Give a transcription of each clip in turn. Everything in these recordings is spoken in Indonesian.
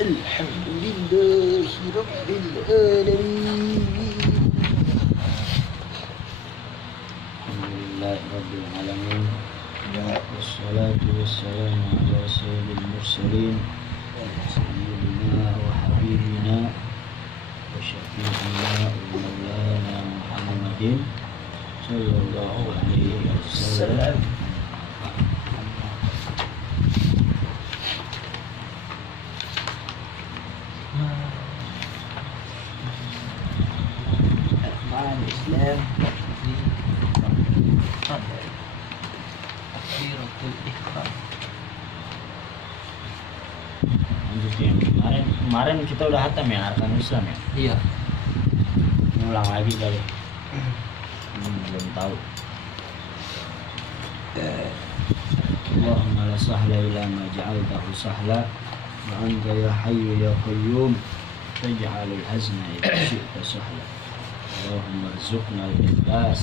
Alhamdulillahi Rabbil Alamin. Alhamdulillahi Rabbil Alamin. Wassalatu wassalamu ala sayyidil mursalin sayyidina wa habibina wa syafi'ina wa maulana Muhammadin sallallahu alaihi wasallam. Islam lanjut yang kemarin kita udah hatam ya Arkan Islam ya. Iya. Ngulang lagi kali. Belum tahu. Allahumma la sahla illa ma ja'altahu sahla wa anta ya hayyu ya qayyum taj'alul hazna idza syi'ta sahla. Allahumma rzuqna al-ikhlas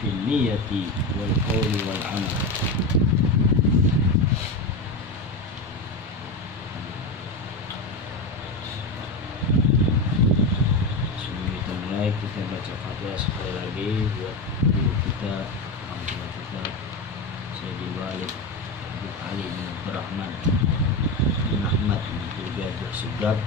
fil niyyati wal qawli wal amal. Sebelum kita mulai, kita baca Fatihah sekali lagi buat guru kita, orang tua kita, Sayyidil Walid Habib Ali bin Abdul Rahman bin Ahmad bin Abdul Segaf.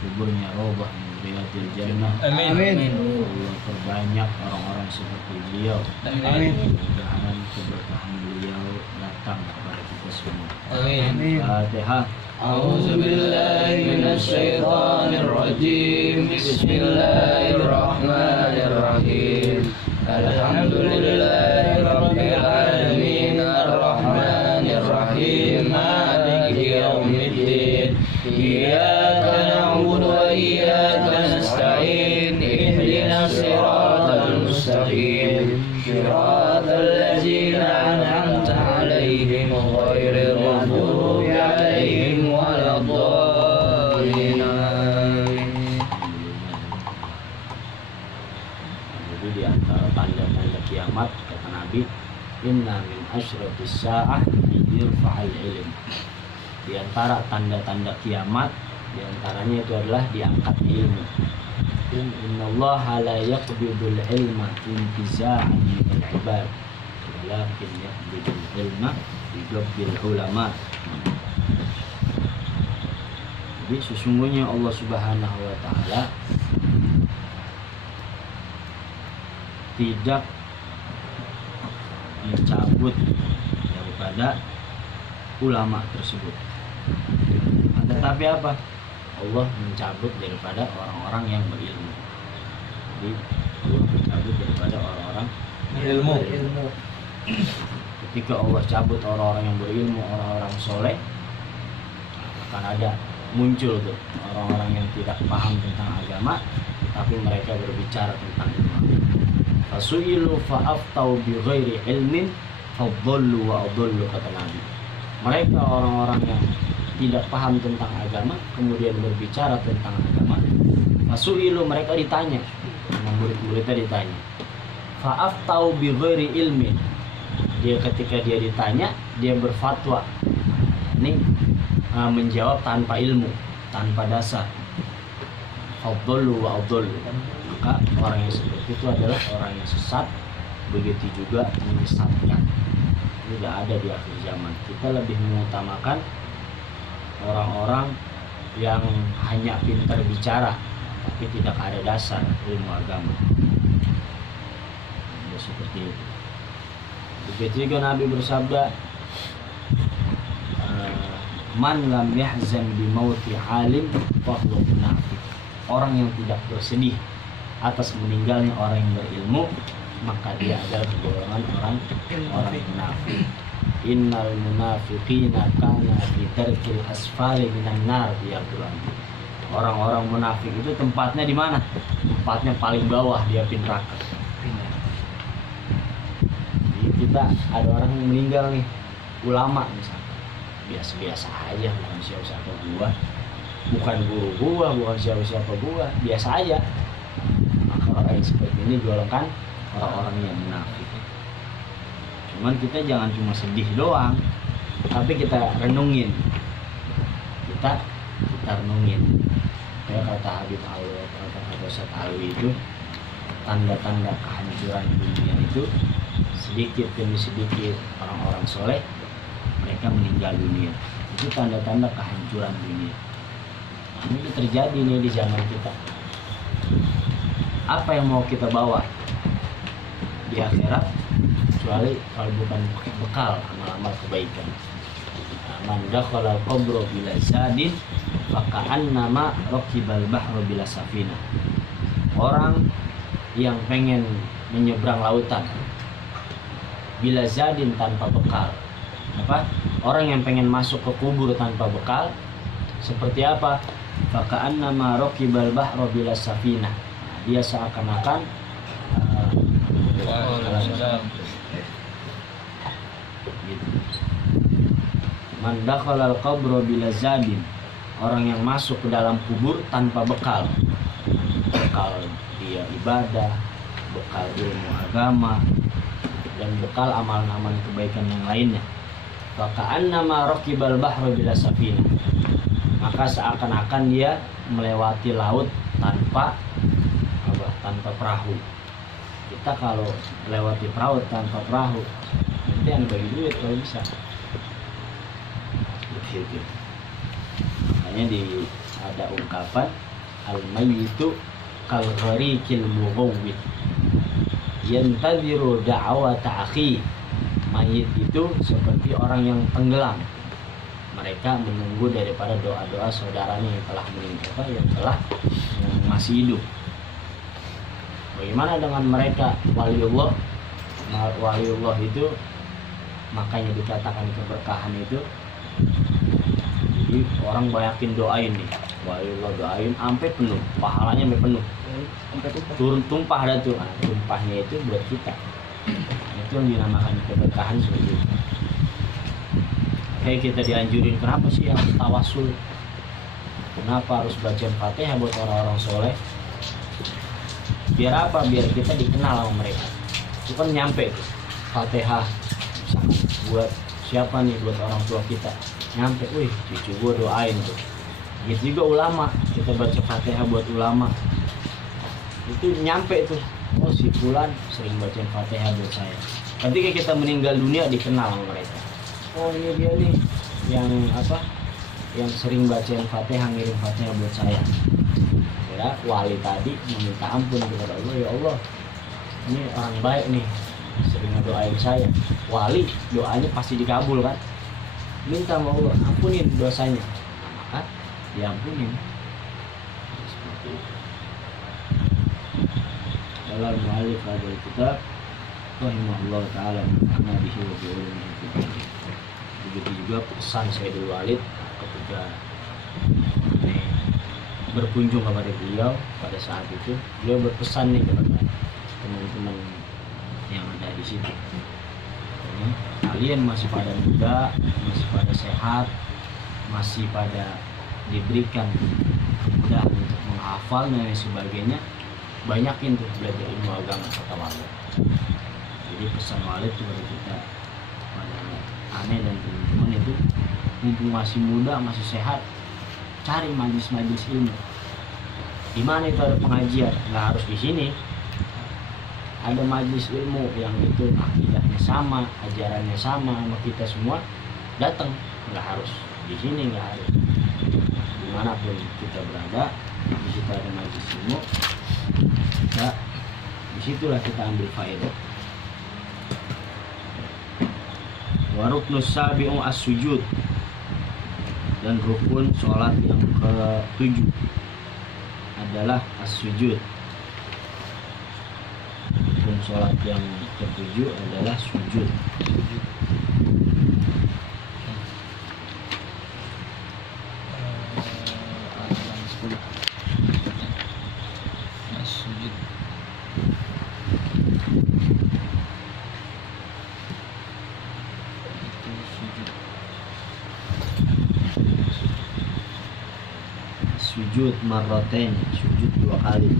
Kuburnya robah min riyadil jannah. Amin. Allah perbanyak orang-orang seperti beliau. Amin. Mudah-mudahan keberkahan beliau datang kepada kita semua. Amin. Fatihah. A'udzu billahi minasy syaithanir rajim. Bismillahirrahmanirrahim. Alhamdulillahi rabbil alamin arrahmanir rahim maliki yaumiddin. Iyyaka na'budu wa iyyaka nasta'in. Ihdinas siratal mustaqim. Siratal ladzina an'amta 'alaihim ghairil maghdubi 'alaihim waladdallin. Jadi di antara tanda-tanda kiamat kata Nabi, inna min asyratis sa'ah yirfa'al ilm. Di antara tanda-tanda kiamat, di antaranya itu adalah diangkat ilmu. Innallaha la yaqbidul ilma intiza'an minal ibad, walakin yaqbidul ilma biqabdil ulama. Jadi sesungguhnya Allah Subhanahu wa taala tidak mencabut daripada ulama tersebut. Tetapi apa? Allah mencabut daripada orang-orang yang berilmu. Jadi Allah mencabut daripada orang-orang Berilmu. Ketika Allah cabut orang-orang yang berilmu, orang-orang soleh, akan ada muncul tuh orang-orang yang tidak paham tentang agama, tapi mereka berbicara tentang ilmu. Fasu'ilu fa'aftau bi ghairi ilmin fadhallu wa adhallu, kata Nabi. Mereka orang-orang yang tidak paham tentang agama kemudian berbicara tentang agama. Fasu'ilu, mereka ditanya, murid-muridnya ditanya. Fa'aftau bi ghairi ilmin, ketika dia ditanya, dia berfatwa. Ini menjawab tanpa ilmu, tanpa dasar. Fadhallu wa adhallu, maka orang yang seperti itu adalah orang yang sesat, begitu juga menyesatkan. Ini tidak ada di akhir zaman. Kita lebih mengutamakan orang-orang yang hanya pintar bicara tapi tidak ada dasar ilmu agama. Ya, seperti itu. Begitu juga Nabi bersabda, man lam yahzan bi mauti alim fahuwa munafiq. Orang yang tidak bersedih atas meninggalnya orang yang berilmu, maka dia adalah golongan orang munafik. Innal munafiqina kana fi darkil asfali minan nar, ya Quran. Orang-orang munafik itu tempatnya di mana? Tempatnya paling bawah di api neraka. Jadi kita ada orang yang meninggal nih, ulama misalnya, biasa-biasa aja, bukan siapa-siapa gua, bukan guru gua, bukan siapa-siapa gua, biasa aja. Maka orang yang seperti ini golongan orang-orang yang munafik. Cuman kita jangan cuma sedih doang, tapi kita renungin. Kita renungin. Kayak kata Habib Allah, kata Ustaz Alwi itu, tanda-tanda kehancuran dunia itu sedikit demi sedikit orang-orang soleh mereka meninggal dunia. Itu tanda-tanda kehancuran dunia. Nah, ini terjadi nih di zaman kita. Apa yang mau kita bawa di akhirat kecuali kalau bukan bekal amal-amal kebaikan. Man dakhala al-qabra bila zadin faka'annama raqibal bahra bila safina. Orang yang pengen menyeberang lautan bila zadin tanpa bekal. Apa? Orang yang pengen masuk ke kubur tanpa bekal seperti apa? Faka'annama raqibal bahra bila safina. Dia seakan-akan gitu. Man dakhala al-qabra bila zadin, orang yang masuk ke dalam kubur tanpa bekal. Bekal dia ibadah, bekal ilmu agama, dan bekal amalan-amalan kebaikan yang lainnya. Faka'annama raqibal bahra bila safina. Maka seakan-akan dia melewati laut tanpa perahu. Kita kalau melewati perahu tanpa perahu, nanti yang bagi duit kalau bisa. Gitu. Makanya ada ungkapan al-mayyitu kal gharikil mughawwid yantadhiru da'wata akhi. Mayit itu seperti orang yang tenggelam. Mereka menunggu daripada doa-doa saudaranya yang telah meninggal, yang masih hidup. Bagaimana dengan mereka waliullah? Waliullah itu makanya dikatakan keberkahan itu. Jadi orang banyakin doain nih, waliullah doain sampai penuh, pahalanya sampai penuh, turun tumpah dah tuh. Nah, tumpahnya itu buat kita. Itu yang dinamakan keberkahan seperti itu. Kayak kita dianjurin, kenapa sih harus tawasul? Kenapa harus baca Fatihah buat orang-orang soleh? Biar apa? Biar kita dikenal sama mereka. Itu kan nyampe tuh Fatihah misalkan buat siapa nih, buat orang tua kita, nyampe, wih cucu gua doain tuh. Gitu juga ulama, kita baca Fatihah buat ulama, itu nyampe tuh, oh si fulan sering baca Fatihah buat saya. Ketika kita meninggal dunia dikenal sama mereka, oh ini dia nih yang sering bacain Fatihah, ngirim Fatihah buat saya. Ya, wali tadi meminta ampun kepada Allah, ya Allah ini orang baik nih, sering ngedoain saya. Wali doanya pasti dikabul kan, minta sama Allah ampunin dosanya, maka diampunin. Seperti itu. Dalam mu'alif hadal kitab rahimahullah ta'ala nafa'na bihi wa bi'ulumihi fid dunya. Begitu juga pesan Sayyidul Walid ketika berkunjung kepada beliau pada saat itu, beliau berpesan nih kepada teman-teman yang ada di situ. Kalian masih pada muda, masih pada sehat, masih pada diberikan kemudahan untuk menghafal dan lain sebagainya, banyakin tuh belajar ilmu agama kata Walid. Jadi pesan Walid kepada kita, pada aneh dan teman-teman itu, mumpung masih muda, masih sehat, cari majelis-majelis ilmu. Di mana itu ada pengajian, nggak harus di sini. Ada majelis ilmu yang itu akidahnya sama, ajarannya sama kita semua, datang. Nggak harus di sini, nggak harus. Dimanapun kita berada, di situ ada majelis ilmu. Nah, disitulah kita ambil faedah. Wa ruknus sabi'u as-sujud, dan rukun sholat yang ke-7 adalah as-sujud. Rukun sholat yang ke-7 adalah sujud. Sujud marratain, sujud 2 kali.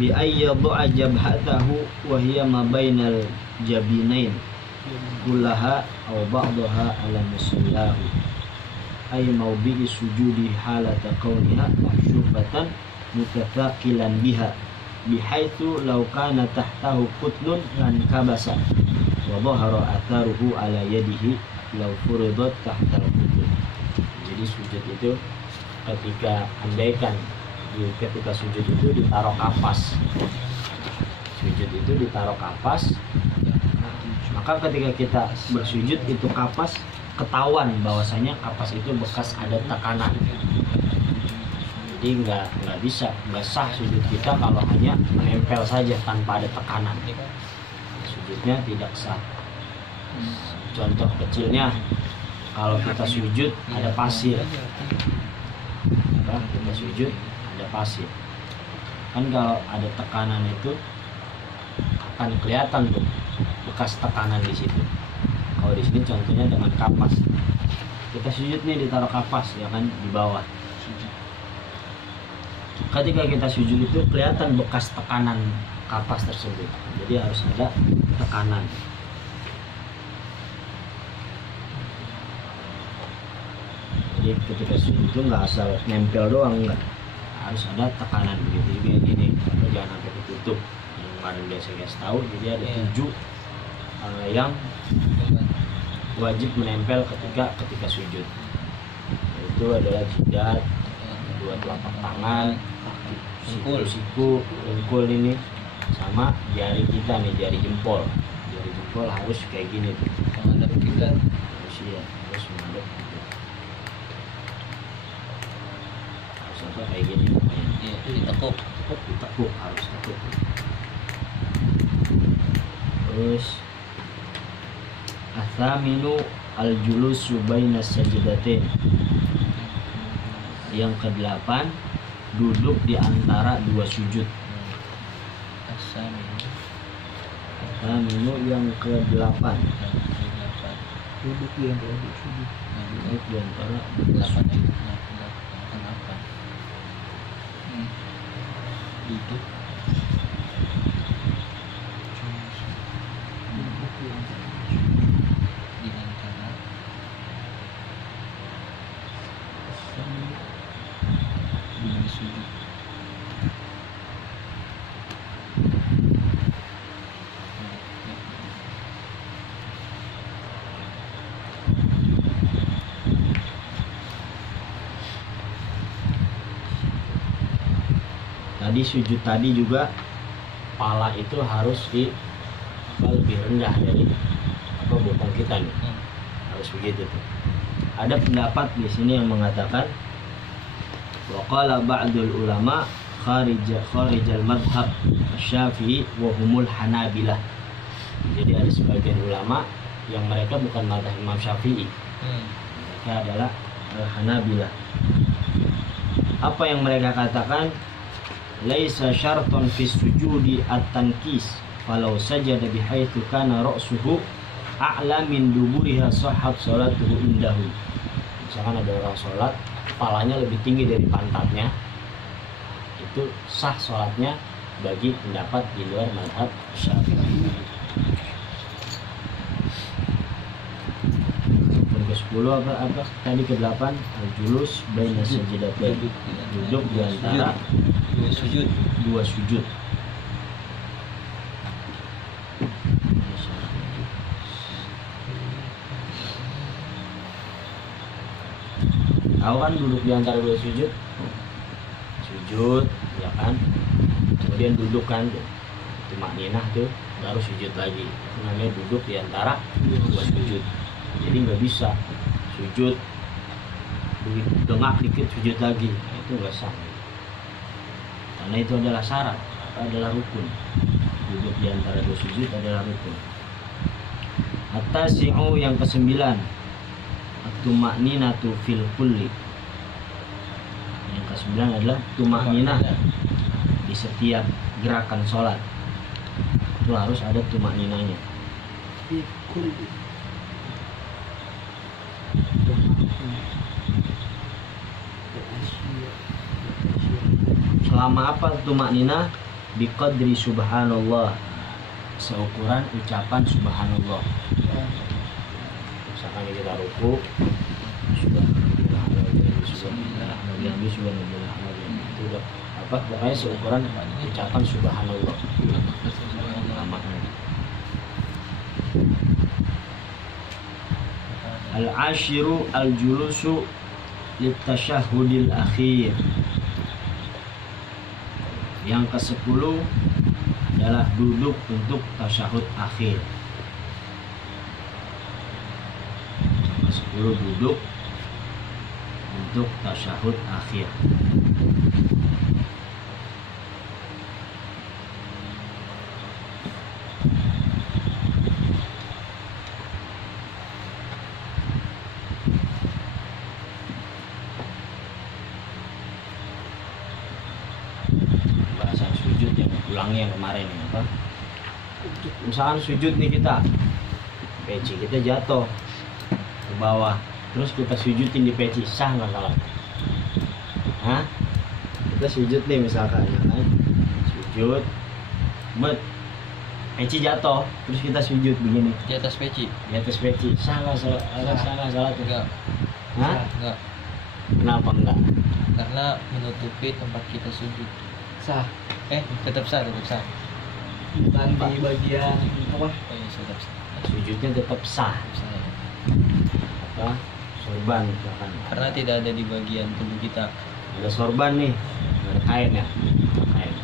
bi ayyadha jabhatahu wa hiya ma bainal jabinain kullaha aw ba'daha ala musallahu ay mawdi'i sujudi halata kauniha mahsyufatan mutathaqilan biha bihaitsu law kana tahtahu qutnun lan kabasa wa dhahara atharuhu ala yadihi law furidat tahtal qutn. Jadi sujud itu ketika sujud itu ditaruh kapas. Sujud itu ditaruh kapas. Maka ketika kita bersujud itu kapas ketahuan bahwasanya kapas itu bekas ada tekanan. Jadi nggak sah sujud kita kalau hanya menempel saja tanpa ada tekanan. Sujudnya tidak sah. Contoh kecilnya, kalau kita sujud ada pasir, kita sujud ada pasir, kan kalau ada tekanan itu akan kelihatan tuh bekas tekanan di situ. Kalau di sini contohnya dengan kapas, kita sujud nih ditaruh kapas ya kan di bawah. Ketika kita sujud itu kelihatan bekas tekanan kapas tersebut, jadi harus ada tekanan. Jadi ketika sujud itu nggak asal nempel doang, nggak, harus ada tekanan begitu. Jadi gini, jangan sampai ditutup. Yang kemarin biasa guys tahu, jadi ada 7 yang wajib menempel ketika sujud. Itu adalah jidat, 2 telapak tangan, siku, dengkul ini, sama jari kita nih, jari jempol. Jari jempol harus kayak gini tuh. Menghadap kiblat. Harus menghadap kiblat. Harus apa kayak gini namanya? Iya, ditekuk. Ditekuk, harus tekuk. Terus athaminu al-julusu baina sajdatain. Yang ke-8, duduk di antara 2 sujud. Athaminu yang ke-8, Duduk di antara 2 sujud. duduk di antara 2 sujud. Duduk. Di antara dua sujud. Tadi sujud tadi juga kepala itu harus lebih rendah dari bokong kita nih. Harus begitu tuh. Ada pendapat di sini yang mengatakan waqala ba'dul ulama kharijal madhab Syafi'i wa humul Hanabilah. Jadi ada sebagian ulama yang mereka bukan madhab Imam Syafi'i. Mereka adalah Hanabilah. Apa yang mereka katakan? Laisa syarton fi sujudi at-tankis falau sajada bihaitsu kana ra'suhu a'la min duburiha sahhat salatuhu indahu. Misalkan ada orang sholat kepalanya lebih tinggi dari pantatnya, itu sah sholatnya bagi pendapat di luar mazhab Syafi'i. Yang ke-10 apa? Tadi ke-8 al-julus baina sajdatain. Duduk di antara 2 sujud. 2 sujud. Tahu kan duduk di antara 2 sujud? Sujud, ya kan? Kemudian duduk kan, tumakninah tuh, baru sujud lagi. Itu namanya duduk di antara 2 sujud. Jadi nggak bisa sujud, dengak dikit sujud lagi, itu nggak sah. Karena itu adalah syarat, adalah rukun. Duduk di antara 2 sujud adalah rukun. At-tasi'u yang ke-9, at-tumakninatu fil kulli. Yang ke-9 adalah tumakninah di setiap gerakan sholat. Itu harus ada tumakninahnya. Selama apa tumakninah? biqadri subhanallah, seukuran ucapan subhanallah. Misalkan kita ruku, itu udah apa, pokoknya seukuran ucapan subhanallah. Al-ashiru al-julusu litasyahudil akhir. Yang ke-10 adalah duduk untuk tasyahud akhir. Yang ke-10 duduk untuk tasyahud akhir. Bahasan sujud yang ulangnya yang kemarin ya, apa? Misalkan sujud nih kita, peci kita jatuh ke bawah, terus kita sujudin di peci, sah nggak salah? Hah? Kita sujud nih misalkan, ya kan? Sujud, peci jatuh, terus kita sujud begini Di atas peci. di atas peci, sah nggak salah? Sah nggak salah tuh? Enggak. Hah? Enggak. Kenapa enggak? Karena menutupi tempat kita sujud. Sah. Tetap sah, tetap sah. Bukan di bagian apa? Oh iya, tetap sah. Sujudnya tetap sah. Tetap sah. Apa? Sorban misalkan. Karena tidak ada di bagian tubuh kita. Ada sorban nih, ada kain ya, kain.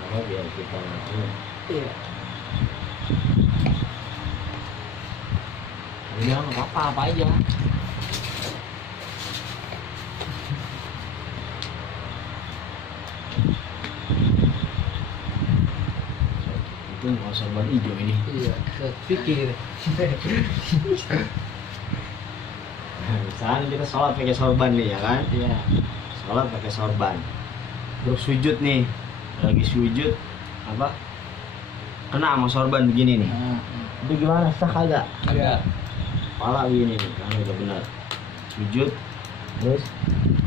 Apa biar kita ini. Iya. Udah nggak apa-apa, apa aja. Itu mau sorban hijau ini. Iya. Pikir. Misalnya kita sholat pakai sorban nih ya kan? Iya. Sholat pakai sorban. Terus sujud nih, lagi sujud apa? Kena sama sorban begini nih. Itu gimana? Sah kagak? Agak. Kepala begini nih, kan udah benar. Sujud, terus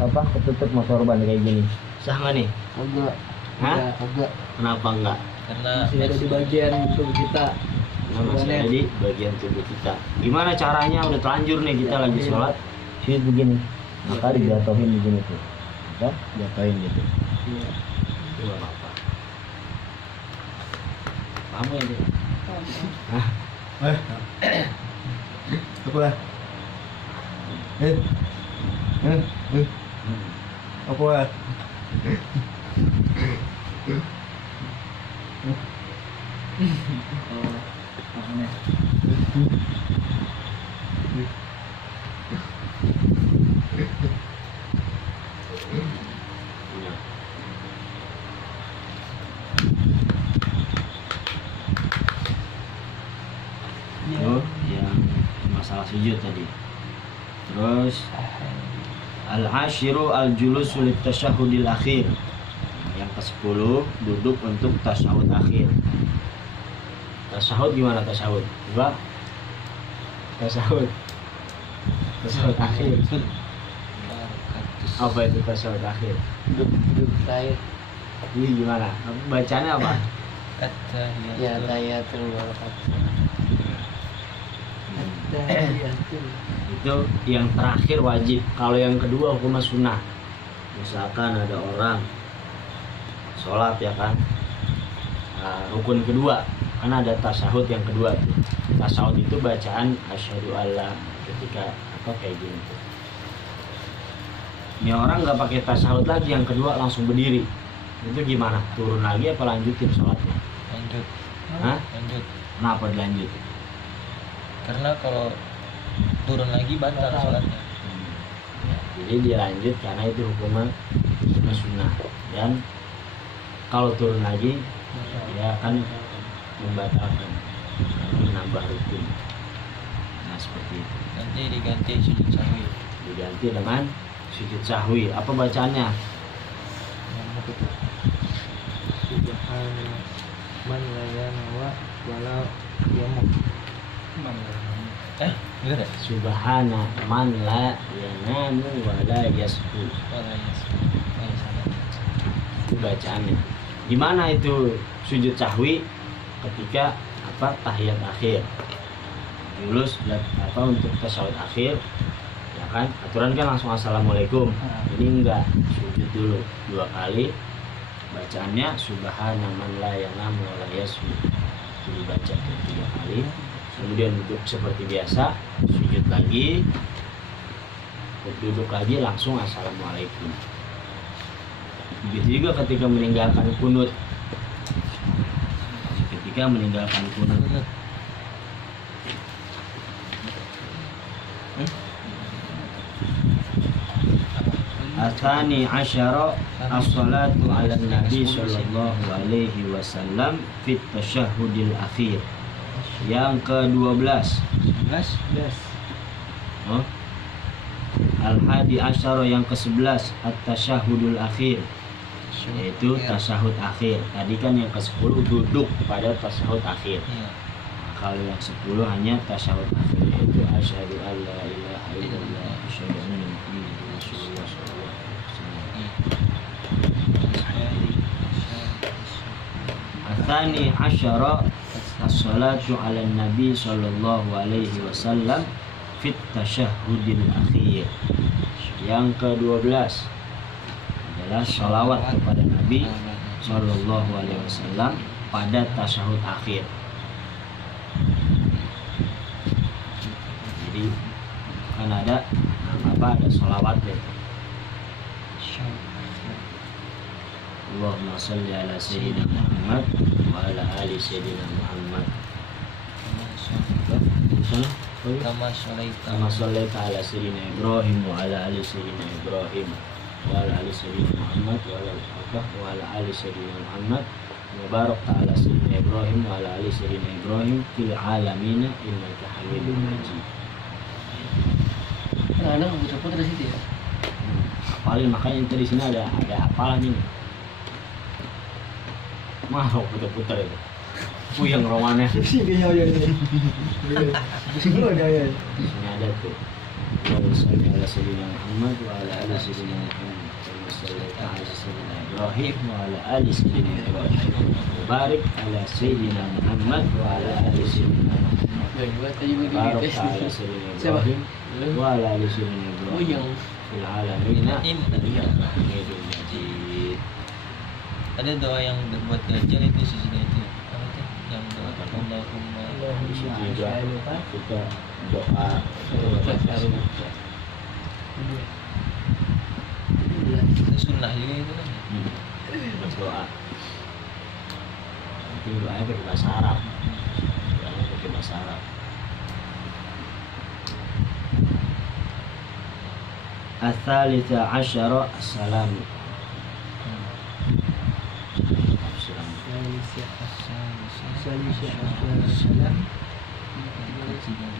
apa? Ketutup sama sorban kayak gini. Sah nggak nih? Agak. Hah? Agak. Kenapa enggak? Karena Masih ada di bagian tubuh kita. Karena masih ada di bagian tubuh kita. Gimana caranya? Udah telanjur nih kita lagi sholat, sujud begini. Maka dijatuhin begini tuh. Apa? Jatuhin gitu. Iya. Itu nggak apa-apa. Paham ya dia? Hah? Apa? Apa? Iya. Itu yang masalah sujud tadi. Terus al-ashiru al-julusu litasyahudil akhir. Yang ke-10 duduk untuk tasyahud akhir. Tasyahud gimana tasyahud? Coba. Tasyahud. Tasyahud akhir. Apa itu tasyahud akhir? Duduk tayat. Ini gimana? Bacanya apa? Ya tayatul barakatuh. Tayatul. Itu yang terakhir wajib. Kalau yang kedua hukumnya sunnah. Misalkan ada orang sholat ya kan, rukun kedua kan ada tasyahud yang kedua tuh. Tasyahud itu bacaan asyhadu alla ketika apa kayak gini tuh. Ini orang nggak pakai tasyahud lagi, yang kedua langsung berdiri. Itu gimana? Turun lagi apa lanjutin sholatnya? Lanjut. Hah? Lanjut. Kenapa dilanjut? Karena kalau turun lagi batal sholatnya. Ya, jadi dia lanjut karena itu hukumnya sunnah. Dan kalau turun lagi dia akan membatalkan karena menambah rukun. Nah seperti itu. Nanti diganti sujud sahwi. Diganti dengan sujud sahwi. Apa bacaannya? Subhana man la yanawa wala yamut. Eh, Bener ya? Subhana man la yanamu wa la yasbu. Oh, ya salah. Itu bacaannya. Di mana itu sujud sahwi? Ketika tahiyat akhir. Julus untuk tasyahud akhir. Ya kan? Aturan kan langsung assalamualaikum. Ini enggak, sujud dulu 2 kali. Bacaannya subhana man la yanamu wa la yasbu. Itu dibaca 3 kali. Kemudian duduk seperti biasa, sujud lagi. Duduk lagi langsung assalamualaikum. Begitu juga ketika meninggalkan kunut. Ketika meninggalkan kunut. Atsani asyara as-salatu ala nabi sallallahu alaihi wasallam fit tasyahhudil akhir. Yang ke-12. 11. Oh. Al-hadi asyara yang ke-11 at-tasyahhudul akhir, yaitu tasyahud akhir. Tadi kan yang ke-10 duduk pada tasyahud akhir. Iya. Kalau yang 10 hanya tasyahud akhir, yaitu asyhadu an la ilaha illallah wa asyhadu anna muhammadar rasulullah sallallahu alaihi wasallam. Atsani asyara as-salatu ala nabi sallallahu alaihi wasallam fit tasyahhudil akhir. Yang ke-12 adalah sholawat kepada Nabi sallallahu alaihi wasallam pada tasyahud akhir. Jadi kan ada ada sholawat ya. Allahumma shalli ala sayyidina Muhammad wa ala ali sayyidina Muhammad. Kama sholaita Kama shallaita ala sayyidina Ibrahim wa ala ali sayyidina Ibrahim wa ala ali sayyidina Muhammad wa ala ali sayyidina Muhammad wa barakta ala sayyidina Ibrahim wa ala ali sayyidina Ibrahim fil alamin innaka Hamidum Majid. Anak putar-putar di situ ya. Hafalin, makanya itu di sini ada hafalan ini. Mau putar-putar itu. Puyeng romannya. Sini gaya ini. Sini gaya. Di sini ada tuh. Allahumma shalli ala sayyidina Muhammad wa ala ali sayyidina Muhammad. Allahumma shalli ala sayyidina Ibrahim wa ala ali sayyidina Ibrahim. Barik ala sayyidina Muhammad wa ala ali sayyidina Muhammad. Barik ala sayyidina Ibrahim wa ala ali sayyidina Ibrahim. Fil alamin innaka Hamidum Majid. Ada doa yang buat gajah itu sesudah itu. Apa tuh? Yang doa Allahumma Di situ juga kita doa itu sunnah juga itu kan. berdoa. Nanti doanya pakai bahasa Arab. Doanya pakai bahasa Arab. Ats-tsalitsa asyara as-salam.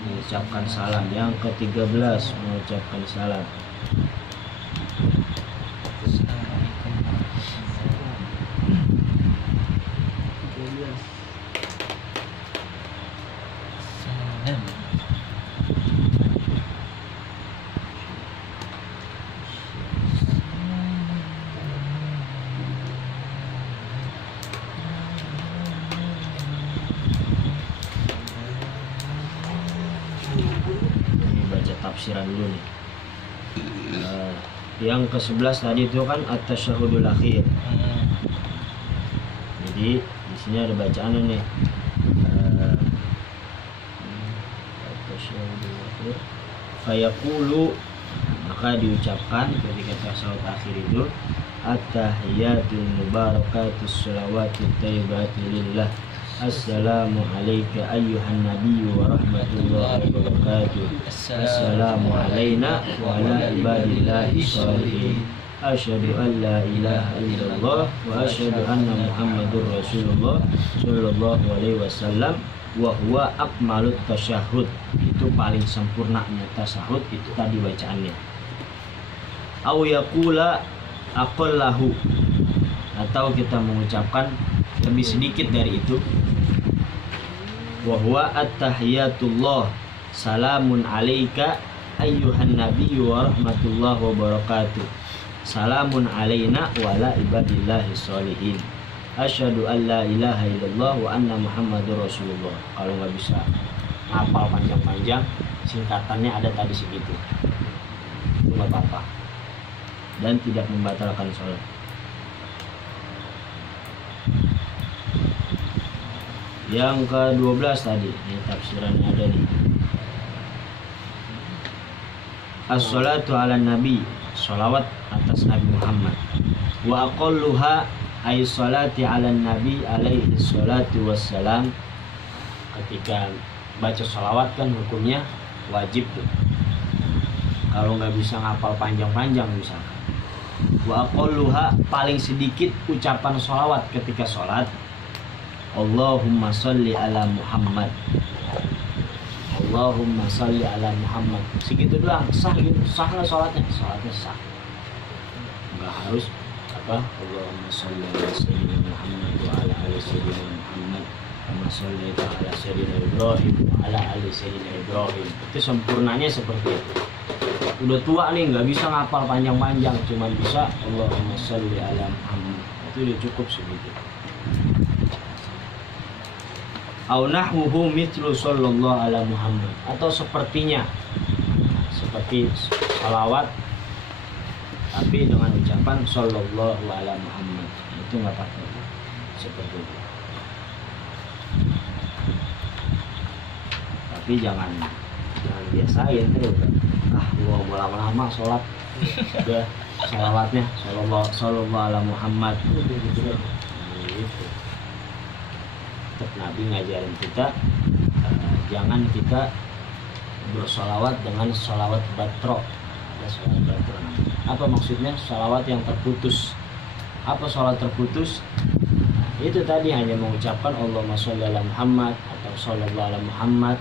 Mengucapkan salam. Yang ke-13 mengucapkan salam. Ini baca tafsiran dulu nih. Yang ke-11 tadi itu kan at-tasyahhudul akhir. Jadi di sini ada bacaannya nih. At-tasyahhudul akhir. Fayaqulu, maka diucapkan ketika tasyahud akhir itu at-tahiyatul mubarakatus shalawatut thayyibatu lillah. Assalamu alayka ayyuhan nabiyyu wa rahmatullahi wa barakatuh. Assalamu alayna wa ala ibadillahi sholihin. Asyhadu an la ilaha illallah wa asyhadu anna muhammadur rasulullah sallallahu alaihi wasallam wa huwa akmalut tasyahud. Itu paling sempurnanya tasyahud, itu tadi bacaannya. Aw yaqula aqallahu, atau kita mengucapkan lebih sedikit dari itu. Wa huwa at-tahiyatullah Salamun alaika ayyuhan nabiyyu wa rahmatullahi wa barakatuh. Salamun alaina wa ala ibadillahi sholihin. Asyhadu an la ilaha illallah wa anna muhammadur rasulullah. Kalau nggak bisa ngapal panjang-panjang, singkatannya ada tadi segitu. Itu nggak apa-apa. Dan tidak membatalkan sholat. Yang ke-12 tadi, ini tafsirannya ada nih. As-salatu ala nabi, sholawat atas Nabi Muhammad. Wa aqalluha ay salati ala nabi alaihi salatu wassalam. Ketika baca sholawat kan hukumnya wajib tuh. Kalau nggak bisa ngapal panjang-panjang misalkan. Wa aqalluha, paling sedikit ucapan sholawat ketika sholat. Allahumma sholli ala Muhammad. Allahumma sholli ala Muhammad. Segitu doang, sah gitu. Sah lah sholatnya. Sholatnya sah. Enggak harus apa? Allahumma sholli ala sayyidina Muhammad wa ala ali sayyidina Muhammad. Kama sholli ala sayyidina Ibrahim wa ala ali sayyidina Ibrahim. Itu sempurnanya seperti itu. Udah tua nih, nggak bisa ngapal panjang-panjang, cuman bisa Allahumma sholli ala Muhammad. Itu udah cukup segitu. Au nahwuhu mithlu sallallahu ala Muhammad, atau sepertinya seperti salawat tapi dengan ucapan sallallahu ala Muhammad, itu nggak apa-apa, seperti itu. Tapi jangan biasain terus. Gua lama-lama sholat udah salawatnya sallallahu ala Muhammad gitu. Nabi ngajarin kita jangan kita bersolawat dengan solawat batro. Ada solawat batro. Apa maksudnya? Solawat yang terputus. Apa solawat terputus? Itu tadi hanya mengucapkan Allahumma sholli ala Muhammad atau sallallahu ala Muhammad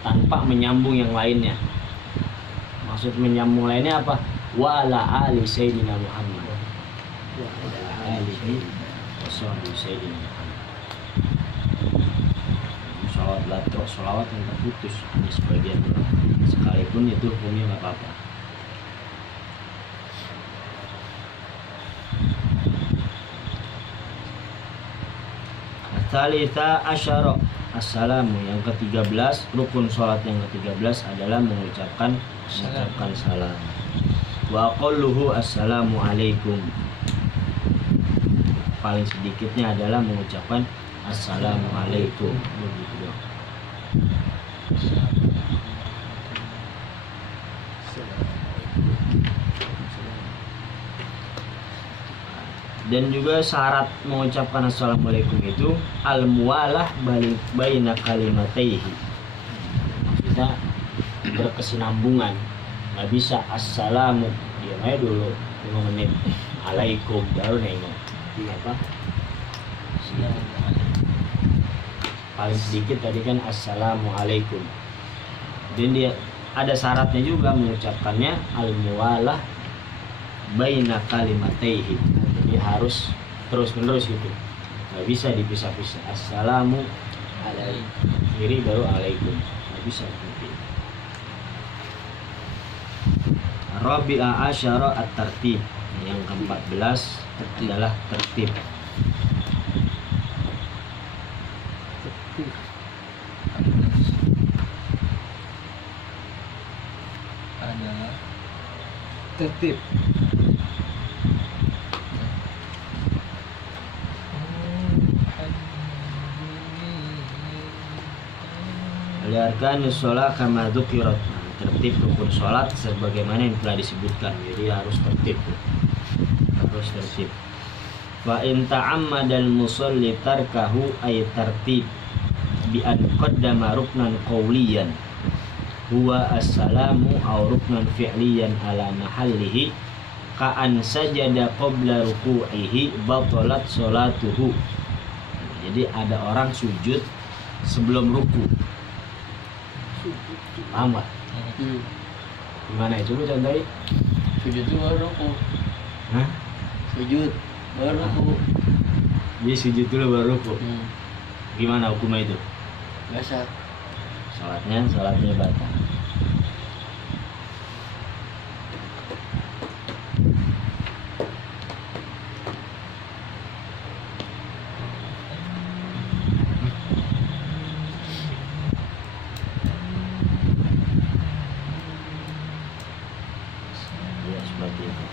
tanpa menyambung yang lainnya. Maksud menyambung lainnya apa? Wa ala ali sayyidina Muhammad. Wa ala alihi wa sahbihi sayyidina Muhammad. Sholawat batro, sholawat yang terputus hanya sebagian doang. Sekalipun itu hukumnya nggak apa-apa. Tsalitsah asyara, assalamu, yang ke-13, rukun sholat yang ke-13 adalah mengucapkan salam. Wa aqalluhu assalamu alaikum. Paling sedikitnya adalah mengucapkan assalamualaikum. Begitu dong. Dan juga syarat mengucapkan assalamualaikum itu al-muwalah baina kalimataihi. Maksudnya berkesinambungan. Nggak bisa assalamu diam aja dulu 5 menit, alaikum baru nengok. Ini apa? Paling sedikit tadi kan assalamualaikum. Dan dia ada syaratnya juga mengucapkannya al-muwalah baina kalimataihi. Jadi harus terus-menerus gitu. Nggak bisa dipisah-pisah. Assalamu alaikum kiri baru alaikum. Nggak bisa seperti itu. Rabi'a asyara at-tartib. Yang ke-14 adalah tertib. Adalah tertib. Aliarkan sholat kama dzukirat. Tertib rukun sholat sebagaimana yang telah disebutkan. Jadi harus tertib. Harus tertib. Wa in ta'ammadal musalli tarkahu ay tartib bi an qaddama ruknan qawliyan huwa assalamu aw ruknan fi'liyan ala mahallihi ka an sajada qabla ruku'ihi batalat sholatuhu. Jadi ada orang sujud sebelum ruku. Paham gak? Gimana itu lu contohin? sujud itu baru ruku. Hah? Sujud baru ruku. Dia sujud dulu baru ruku. Gimana hukumnya itu? Biasa. Salat. Ya, salatnya batal. Ya, seperti itu.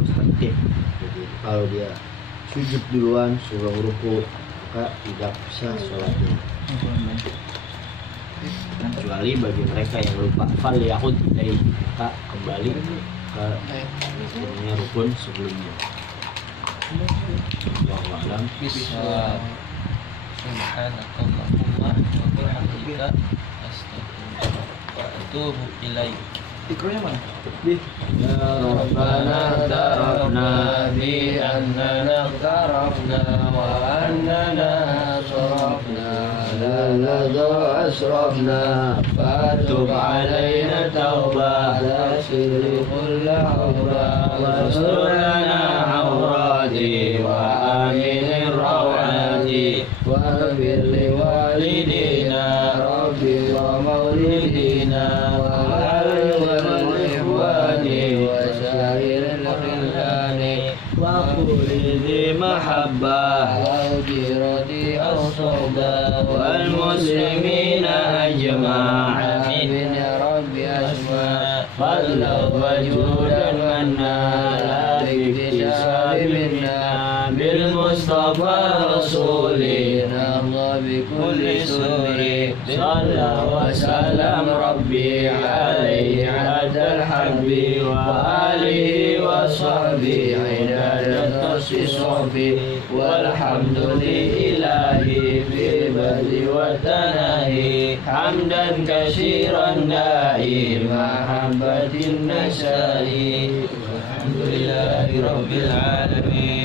harus tertib. Jadi kalau dia sujud duluan sebelum ruku maka tidak sah sholatnya, kecuali bagi mereka yang lupa fal yahud dari maka kembali ke istilahnya rukun sebelumnya. Wallahu a'lam. Bisa. Subhanakallahumma wa bihamdika astaghfiruka wa atubu ilaik. Ikronya mana? Ya Rabbana tarafna bi annana tarafna wa annana sarafna lalladha asrafna fatub alaina tawbah tasir kulla awra wastur lana awrati wa aminir rawati wa bil walidina rabbi wa maulidina wa محبة والجيرة الصحبة والمسلمين أجمعين يا رب أسماء فضلا وجودا منا لا باكتساب منا بالمصطفى رسولنا الله بكل سر صلى وسلم ربي عليه عد الحب وآله وصحبه عدد الصحب والحمد لله في البذل والتناهي حمدا كثيرا دائم محبة النسائي والحمد لله رب العالمين.